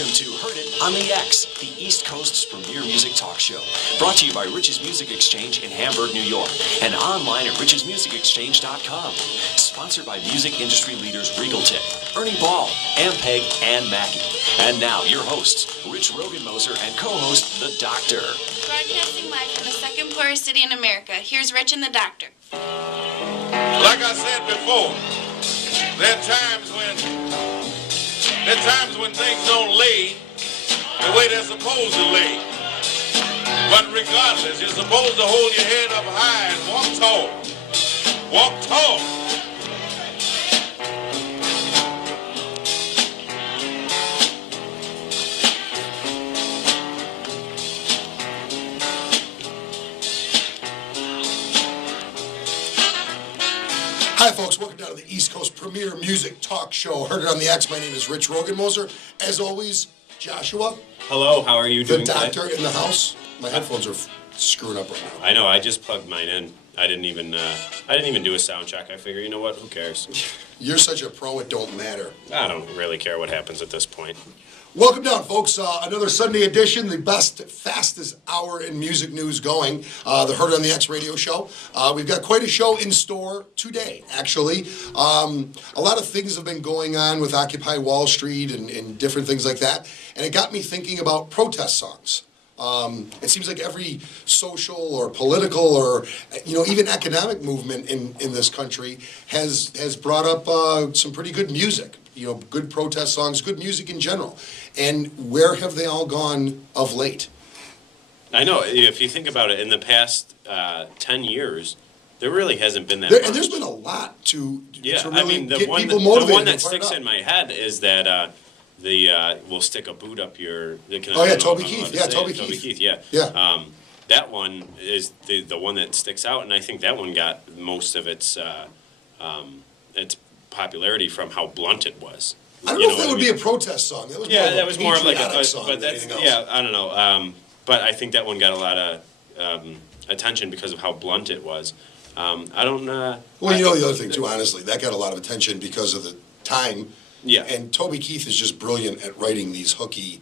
Welcome to Heard It on the X, the East Coast's premier music talk show. Brought to you by Rich's Music Exchange in Hamburg, New York, and online at richesmusicexchange.com. Sponsored by music industry leaders Regal Tip, Ernie Ball, Ampeg, and Mackie. And now, your hosts, Rich Rogan-Moser and co-host, The Doctor. Broadcasting live from the second poorest city in America, here's Rich and The Doctor. Like I said before, there are times when things don't lay the way they're supposed to lay. But regardless, you're supposed to hold your head up high and walk tall. Walk tall. Hi, folks. Welcome down to the East Coast premier music talk show. Heard It on the X. My name is Rich Rogan-Moser. As always, Joshua. Hello. How are you doing The Doctor today? in the house. My headphones are screwing up right now. I know. I just plugged mine in. I didn't even do a sound check. I figure, you know what? Who cares? You're such a pro, it don't matter. I don't really care what happens at this point. Welcome down, folks. Another Sunday edition, the best, fastest hour in music news going. The Heard It on the X radio show. We've got quite a show in store today, actually. A lot of things have been going on with Occupy Wall Street and different things like that. And it got me thinking about protest songs. It seems like every social or political or, even economic movement in this country has brought up some pretty good music. Good protest songs, good music in general. And where have they all gone of late? I know. If you think about it, in the past 10 years, there really hasn't been that And much. there's been a lot to Yeah, really I mean, get people motivated. the one that and fired sticks up. in my head is that we'll stick a boot up your... Toby Keith. Yeah, Toby Keith. Yeah. Yeah. That one is the one that sticks out, and I think that one got most of its popularity from how blunt it was. I don't know if that would be a protest song. That was more of a patriotic song but than that's anything else. yeah, I don't know. But I think that one got a lot of attention because of how blunt it was. I don't. Well, the other thing too. Honestly, that got a lot of attention because of the time. Yeah. And Toby Keith is just brilliant at writing these hooky,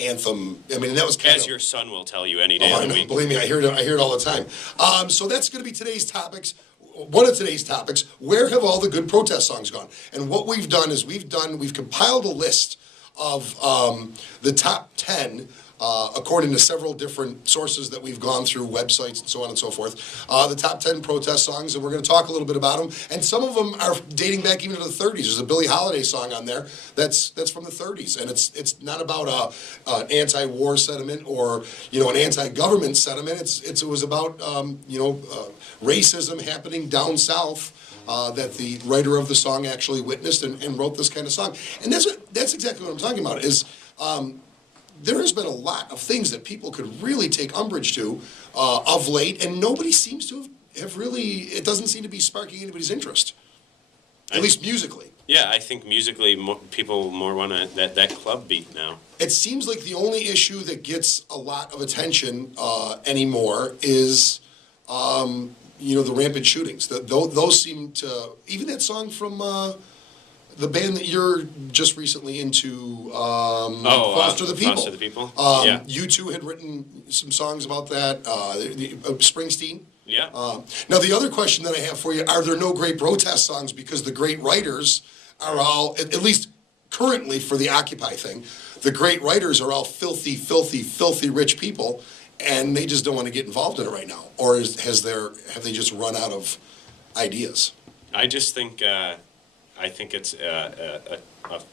anthem. I mean, that was kind As of. your son will tell you any day Oh, of I the know. week. Believe me, I hear it all the time. So that's going to be today's topics. One of today's topics: where have all the good protest songs gone? And what we've done is we've compiled a list of the top 10. According to several different sources that we've gone through, websites and so on and so forth, the top 10 protest songs, and we're going to talk a little bit about them. And some of them are dating back even to the 30s. There's a Billie Holiday song on there that's from the 30s, and it's not about an anti-war sentiment or an anti-government sentiment. It was about racism happening down south. That the writer of the song actually witnessed and wrote this kind of song, and that's exactly what I'm talking about. There has been a lot of things that people could really take umbrage to of late, and nobody seems to have really, it doesn't seem to be sparking anybody's interest, at least musically. Yeah, I think musically people more want that club beat now. It seems like the only issue that gets a lot of attention anymore is, the rampant shootings. Those seem to, even that song from... the band that you're just recently into, Foster the People. Foster the People. Yeah. U2 had written some songs about that. Springsteen. Yeah. Now, the other question that I have for you, are there no great protest songs? Because the great writers are all, at least currently for the Occupy thing, the great writers are all filthy, filthy, filthy rich people, and they just don't want to get involved in it right now. Or have they just run out of ideas? I just think... I think it's a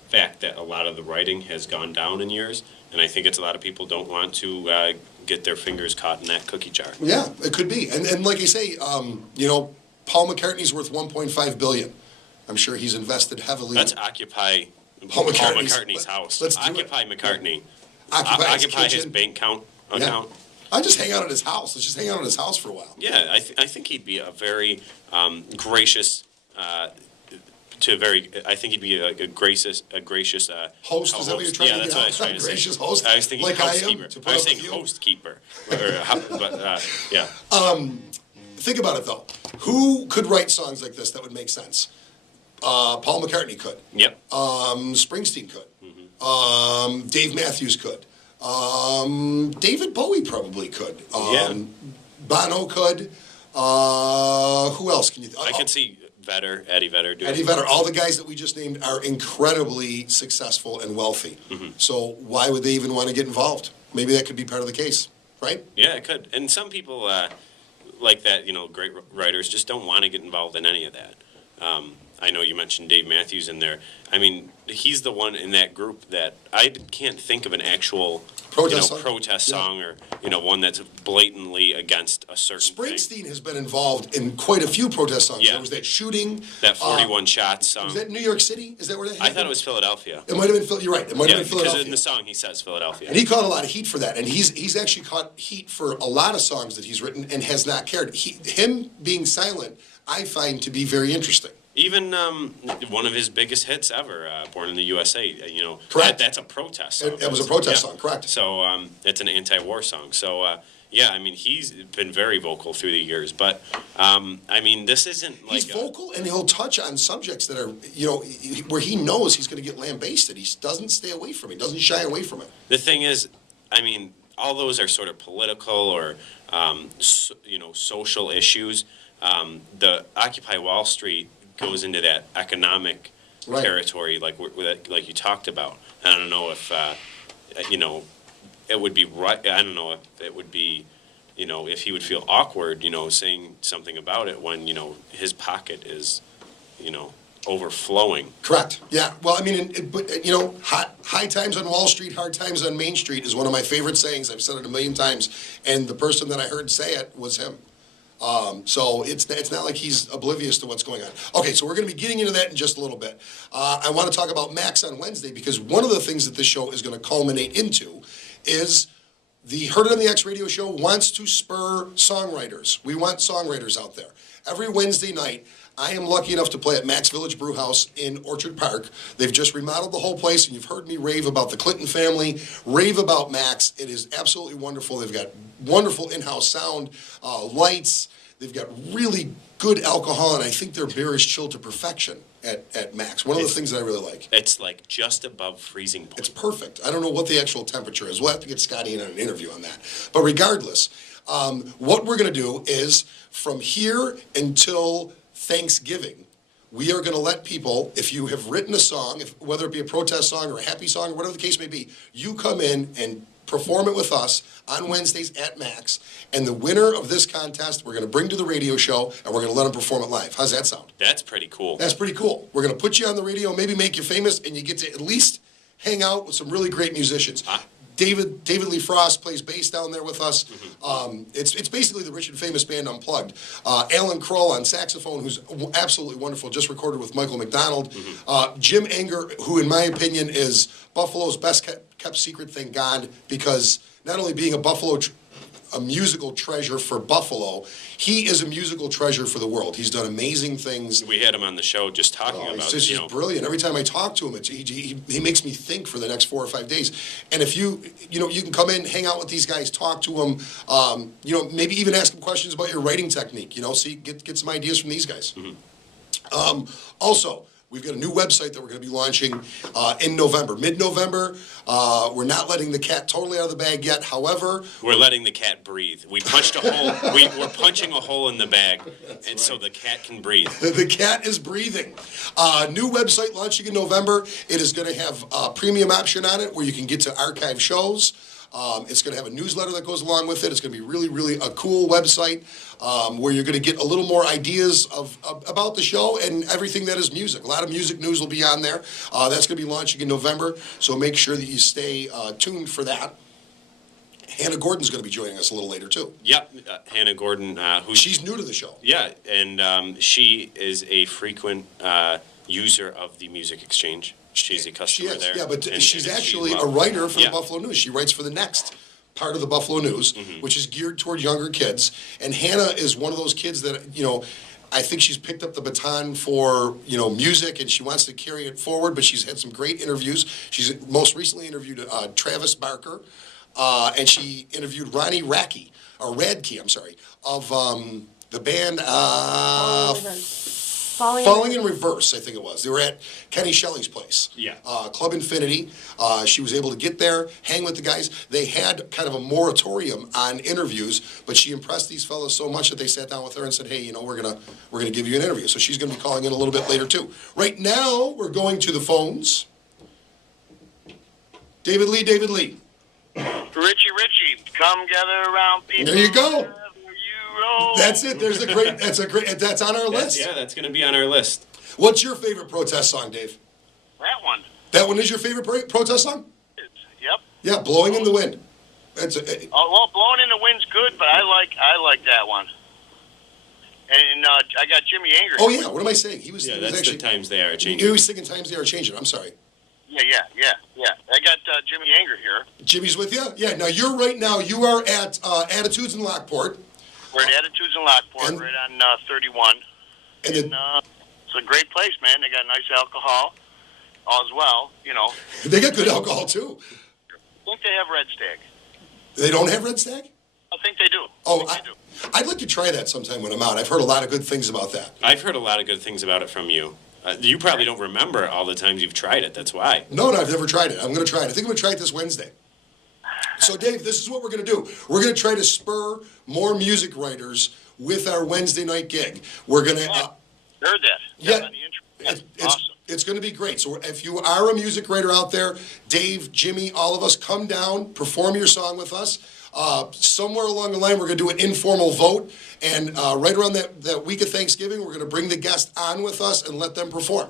fact that a lot of the writing has gone down in years, and I think it's a lot of people don't want to get their fingers caught in that cookie jar. Yeah, it could be. And like I say, Paul McCartney's worth $1.5 billion. I'm sure he's invested heavily. Let's occupy Paul McCartney's house. Let's do occupy it. McCartney. Occupy his bank account. Yeah. I just hang out at his house. Let's just hang out at his house for a while. Yeah, I think he'd be a very gracious... I think he'd be a gracious host. Is that what you're trying to that's get what I was trying to say. Gracious host. I was thinking like housekeeper. I was saying hostkeeper. Yeah. Think about it though. Who could write songs like this that would make sense? Paul McCartney could. Yep. Springsteen could. Mm-hmm. Dave Matthews could. David Bowie probably could. Bono could. Who else can you? I could see Eddie Vedder doing Eddie Vedder. All the guys that we just named are incredibly successful and wealthy. So why would they even want to get involved? Maybe that could be part of the case, right? Yeah, it could. And some people like that, great writers just don't want to get involved in any of that. I know you mentioned Dave Matthews in there. I mean, he's the one in that group that I can't think of an actual protest song or one that's blatantly against a certain Springsteen thing. has been involved in quite a few protest songs. Yeah. There was that shooting. That 41 Shots song. Was that New York City? Is that where that happened? I thought it was Philadelphia. It might have been You're right. It might have been Philadelphia. Because in the song he says Philadelphia. And he caught a lot of heat for that. And he's actually caught heat for a lot of songs that he's written and has not cared. Him being silent, I find to be very interesting. Even one of his biggest hits ever, "Born in the USA," correct. That's a protest song. That was a protest song, correct. So it's an anti-war song. So yeah, I mean, he's been very vocal through the years. But I mean, this isn't like he's vocal, and he'll touch on subjects that are where he knows he's going to get lambasted. He doesn't stay away from it. He doesn't shy away from it. The thing is, I mean, all those are sort of political or social issues. The Occupy Wall Street goes into that economic territory, like you talked about. And I don't know if it would be right. I don't know if it would be, if he would feel awkward, saying something about it when his pocket is, overflowing. Correct. Yeah. Well, I mean, high times on Wall Street, hard times on Main Street is one of my favorite sayings. I've said it a million times, and the person that I heard say it was him. So it's not like he's oblivious to what's going on. Okay, so we're going to be getting into that in just a little bit. I want to talk about Max on Wednesday because one of the things that this show is going to culminate into is the Heard It on the X radio show wants to spur songwriters. We want songwriters out there. Every Wednesday night, I am lucky enough to play at Max Village Brew House in Orchard Park. They've just remodeled the whole place, and you've heard me rave about the Clinton family, rave about Max. It is absolutely wonderful. They've got wonderful in-house sound, lights. They've got really good alcohol, and I think their beer is chilled to perfection at Max. One of the things that I really like. It's like just above freezing point. It's perfect. I don't know what the actual temperature is. We'll have to get Scotty in on an interview on that. But regardless, what we're going to do is from here until Thanksgiving, we are going to let people, if you have written a song, whether it be a protest song or a happy song or whatever the case may be, you come in and perform it with us on Wednesdays at Max. And the winner of this contest, we're going to bring to the radio show, and we're going to let them perform it live. How's that sound? That's pretty cool. That's pretty cool. We're going to put you on the radio, maybe make you famous, and you get to at least hang out with some really great musicians. David Lee Frost plays bass down there with us. It's basically the Rich and Famous Band Unplugged. Alan Kroll on saxophone, who's absolutely wonderful, just recorded with Michael McDonald. Jim Anger, who in my opinion is Buffalo's best kept secret, thank God, because not only being a musical treasure for Buffalo, he is a musical treasure for the world. He's done amazing things. We had him on the show just talking about it. He's brilliant. Every time I talk to him, he makes me think for the next 4 or 5 days. And if you can come in, hang out with these guys, talk to them, maybe even ask them questions about your writing technique, see, get some ideas from these guys. Also, we've got a new website that we're going to be launching in November, mid-November. We're not letting the cat totally out of the bag yet. However, we're letting the cat breathe. We punched a hole. We're punching a hole in the bag, so the cat can breathe. The cat is breathing. New website launching in November. It is going to have a premium option on it where you can get to archive shows. It's going to have a newsletter that goes along with it. It's going to be really, really a cool website where you're going to get a little more ideas about the show and everything that is music. A lot of music news will be on there. That's going to be launching in November, so make sure that you stay tuned for that. Hannah Gordon's going to be joining us a little later, too. Yep, Hannah Gordon. She's new to the show. Yeah, and she is a frequent user of the Music Exchange. She's a customer there. Yeah, but she's actually a writer for the Buffalo News. She writes for the Next part of the Buffalo News, which is geared toward younger kids. And Hannah is one of those kids that, I think she's picked up the baton for, music, and she wants to carry it forward, but she's had some great interviews. She's most recently interviewed Travis Barker, and she interviewed Ronnie Radke, of the band Falling in Reverse, I think it was. They were at Kenny Shelley's place. Yeah. Club Infinity. She was able to get there, hang with the guys. They had kind of a moratorium on interviews, but she impressed these fellas so much that they sat down with her and said, hey, we're gonna give you an interview. So she's gonna be calling in a little bit later too. Right now, we're going to the phones. David Lee. Richie, come gather around people. There you go. You roll. That's it. That's on our list. Yeah, that's going to be on our list. What's your favorite protest song, Dave? That one. That one is your favorite protest song? Yep. Yeah, Blowing in the Wind. Blowing in the Wind's good, but I like that one. And I got Jimmy Anger. Oh yeah, what am I saying? He was That's actually, the Times They Are Changing. He was singing Times They Are Changing. I'm sorry. Yeah. I got Jimmy Anger here. Jimmy's with you? Yeah, now you are at Attitudes in Lockport. We're at Attitudes in Lockport, right on 31. And it's a great place, man. They got nice alcohol as well, They got good alcohol, too. I think they have Red Stag. They don't have Red Stag? I think they do. I'd like to try that sometime when I'm out. I've heard a lot of good things about that. I've heard a lot of good things about it from you. You probably don't remember all the times you've tried it. That's why. No, I've never tried it. I'm going to try it. I think I'm going to try it this Wednesday. So, Dave, this is what we're going to do. We're going to try to spur more music writers with our Wednesday night gig. We're going to... heard that. Yeah. That's awesome. It's going to be great. So if you are a music writer out there, Dave, Jimmy, all of us, come down, perform your song with us. Somewhere along the line, we're going to do an informal vote. And right around that week of Thanksgiving, we're going to bring the guest on with us and let them perform.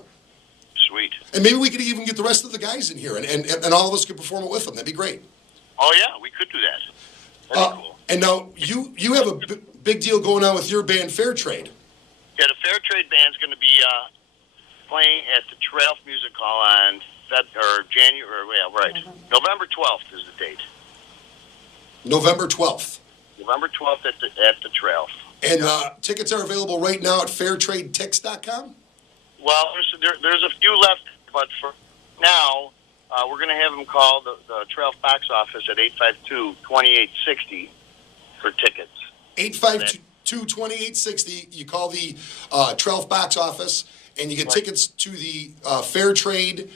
Sweet. And maybe we could even get the rest of the guys in here, and all of us could perform it with them. That'd be great. Oh, yeah, we could do that. That'd be cool. And now, you have a big deal going on with your band, Fair Trade. Yeah, the Fair Trade Band's going to be playing at the Tralf Music Hall on November 12th is the date. November 12th. November 12th at the Tralf. And tickets are available right now at fairtradetix.com? Well, there's a few left, but for now, we're going to have them call the Tralf box office at 852-2860 for tickets. 852-2860. You call the Tralf box office, and you get tickets to the Fair Trade,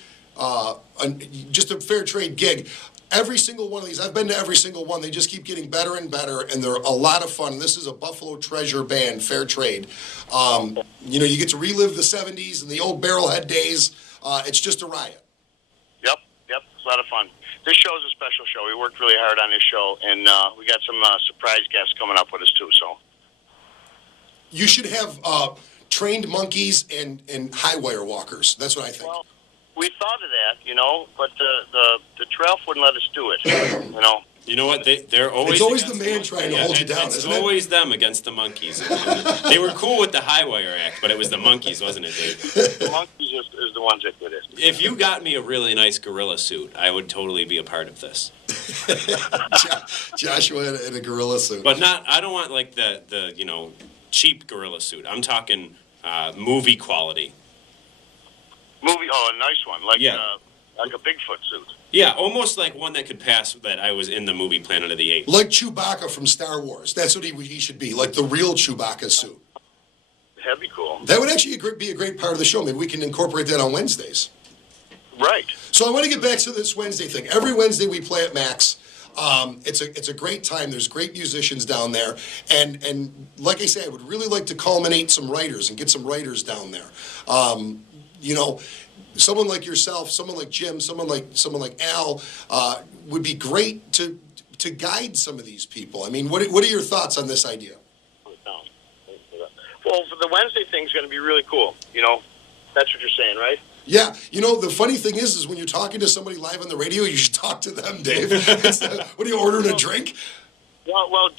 just a Fair Trade gig. Every single one of these, I've been to every single one. They just keep getting better and better, and they're a lot of fun. This is a Buffalo Treasure band, Fair Trade. You get to relive the 70s and the old Barrelhead days. It's just a riot. Yep. It's a lot of fun. This show is a special show. We worked really hard on this show, and we got some surprise guests coming up with us, too. So you should have trained monkeys and high wire walkers. That's what I think. Well, we thought of that, but the Tralf wouldn't let us do it, You know what? They're always... It's always the man trying to hold you down, It's isn't it? always them against the monkeys. They were cool with the high wire act, but it was the monkeys, wasn't it, Dave? The monkeys is the ones that did it. If you got me a really nice gorilla suit, I would totally be a part of this. Joshua in a gorilla suit. But I don't want like the cheap gorilla suit. I'm talking movie quality. A nice one, like a Bigfoot suit. Yeah, almost like one that could pass that I was in the movie Planet of the Apes. Like Chewbacca from Star Wars. That's what he should be, like the real Chewbacca suit. That'd be cool. That would actually be a great part of the show. Maybe we can incorporate that on Wednesdays. Right. So I want to get back to this Wednesday thing. Every Wednesday we play at Max. It's a great time. There's great musicians down there. And like I say, I would really like to culminate some writers and get some writers down there. Someone like yourself, someone like Jim, someone like Al would be great to guide some of these people. I mean, what are your thoughts on this idea? Well, the Wednesday thing's going to be really cool. That's what you're saying, right? Yeah. The funny thing is when you're talking to somebody live on the radio, you should talk to them, Dave. What are you ordering a drink? Well, not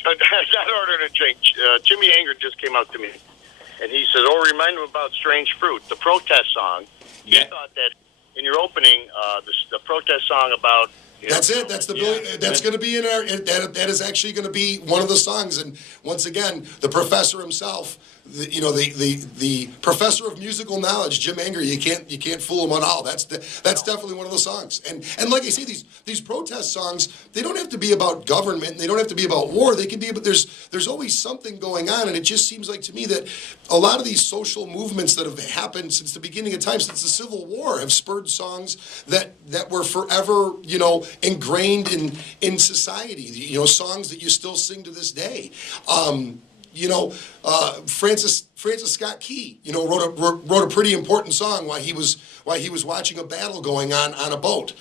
ordering a drink. Jimmy Anger just came out to me, and he said, remind him about Strange Fruit, the protest song. Yeah. He thought that in your opening, the protest song about, That's it. That's the Billy. That's going to be in our. That is actually going to be one of the songs. And once again, the professor himself, the professor of musical knowledge, Jim Anger. You can't fool him on all. That's definitely one of the songs. And like I say, these protest songs, they don't have to be about government. They don't have to be about war. They can be. But there's always something going on. And it just seems like to me that a lot of these social movements that have happened since the beginning of time, since the Civil War, have spurred songs that were forever, ingrained in society. Songs that you still sing to this day. Francis Scott Key, wrote a pretty important song while he was watching a battle going on a boat.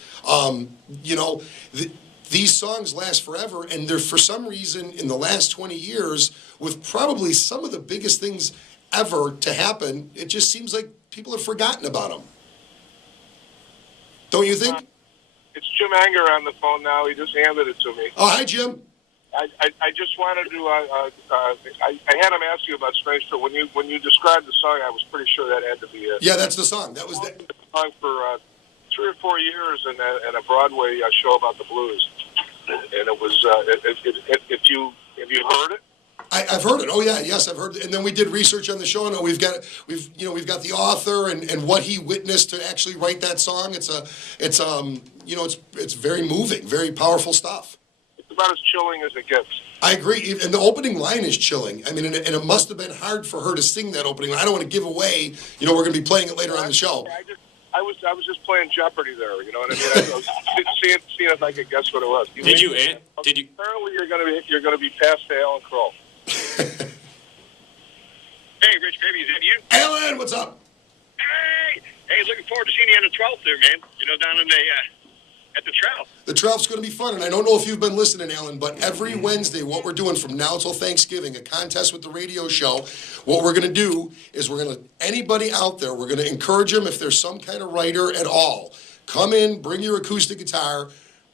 These songs last forever, and they're for some reason in the last 20 years, with probably some of the biggest things ever to happen, it just seems like people have forgotten about them. Don't you think? It's Jim Anger on the phone now. He just handed it to me. Oh, hi, Jim. I just wanted to. I had him ask you about Strange Fruit. When you described the song, I was pretty sure that had to be it. Yeah, that's the song. That was the song for 3 or 4 years in a Broadway show about the blues, and it was. If you heard it. I've heard it. Oh yeah, yes, I've heard it. And then we did research on the show, and we've got the author and what he witnessed to actually write that song. It's very moving, very powerful stuff. It's about as chilling as it gets. I agree, and the opening line is chilling. I mean, and it must have been hard for her to sing that opening line. I don't want to give away. We're going to be playing it later on the show. I was just playing Jeopardy there. You know what I mean? I was seeing if I could guess what it was. Did you? Apparently, you're going to be passed to Alan Kroll. Hey, Rich, baby, is that you? Alan, what's up? Hey, looking forward to seeing you on the 12th there, man. Down in at the Tralf. The Tralf's going to be fun, and I don't know if you've been listening, Alan, but every Wednesday, what we're doing from now till Thanksgiving, a contest with the radio show, what we're going to do is anybody out there, we're going to encourage them, if there's some kind of writer at all, come in, bring your acoustic guitar,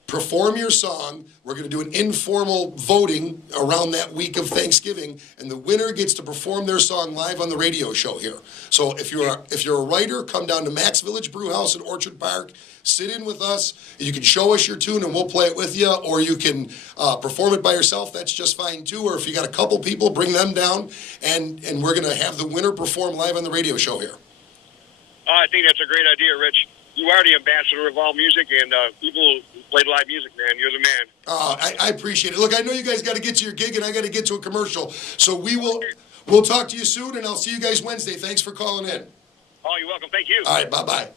perform your song. We're going to do an informal voting around that week of Thanksgiving, and the winner gets to perform their song live on the radio show here. So if you're a writer, come down to Max Village Brew House in Orchard Park, sit in with us. You can show us your tune and we'll play it with you, or you can perform it by yourself. That's just fine too. Or if you got a couple people, bring them down, and we're going to have the winner perform live on the radio show here. I think that's a great idea, Rich. You are the ambassador of all music, and people who play live music, man. You're the man. I appreciate it. Look, I know you guys got to get to your gig, and I got to get to a commercial. So we'll talk to you soon, and I'll see you guys Wednesday. Thanks for calling in. Oh, you're welcome. Thank you. All right, bye-bye.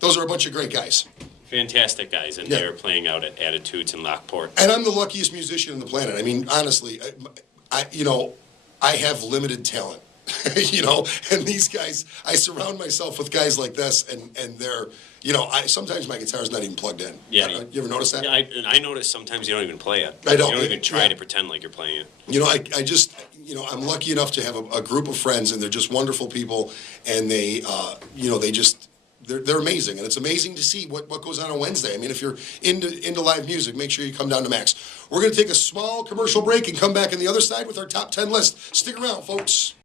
Those are a bunch of great guys. Fantastic guys, and they're playing out at Attittudes in Lockport. And I'm the luckiest musician on the planet. I mean, honestly, I have limited talent. And these guys, I surround myself with guys like this, and they're, sometimes my guitar's not even plugged in. Yeah. You ever notice that? Yeah, I notice sometimes you don't even play it. I don't. You don't even try to pretend like you're playing it. I just, I'm lucky enough to have a group of friends, and they're just wonderful people, and they, they're amazing, and it's amazing to see what goes on Wednesday. I mean, if you're into live music, make sure you come down to Max. We're going to take a small commercial break and come back on the other side with our top 10 list. Stick around, folks.